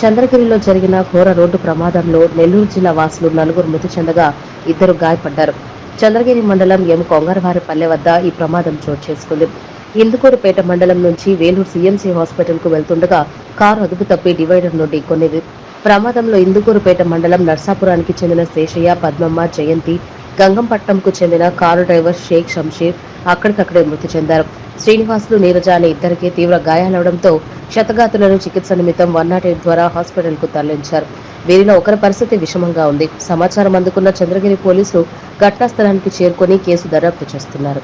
చంద్రగిరిలో జరిగిన ఘోర రోడ్డు ప్రమాదంలో నెల్లూరు జిల్లా వాసులు నలుగురు మృతి చెందగా 2 గాయపడ్డారు. చంద్రగిరి మండలం ఎం కొంగరవారిపల్లె వద్ద ఈ ప్రమాదం చోటు చేసుకుంది. ఇందుకూరుపేట మండలం నుంచి వేలూరు సీఎంసీ హాస్పిటల్ కు వెళ్తుండగా కారు అదుపు తప్పి డివైడర్ ను ఢీకొన్నది. ప్రమాదంలో ఇందుకూరుపేట మండలం నర్సాపురానికి చెందిన శేషయ్య, పద్మమ్మ, జయంతి, గంగంపట్నంకు చెందిన కారు డ్రైవర్ షేక్ షంషీర్ అక్కడికక్కడే మృతి చెందారు. శ్రీనివాసులు, నీరజ అనే ఇద్దరికి తీవ్ర గాయాలవడంతో క్షతగాతులను చికిత్స నిమిత్తం 108 ద్వారా హాస్పిటల్ కు తరలించారు. వీరిలో ఒకరి పరిస్థితి విషమంగా ఉంది. సమాచారం అందుకున్న చంద్రగిరి పోలీసులు ఘటనా స్థలానికి చేరుకుని కేసు దర్యాప్తు చేస్తున్నారు.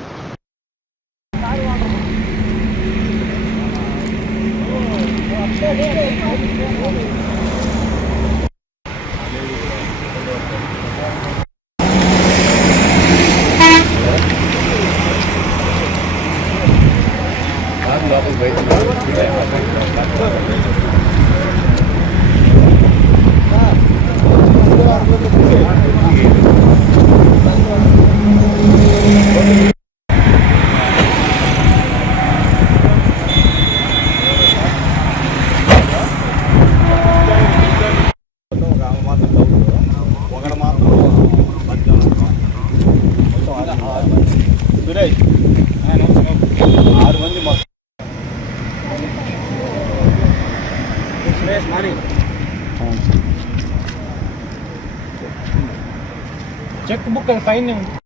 చెక్ బుక్ పైన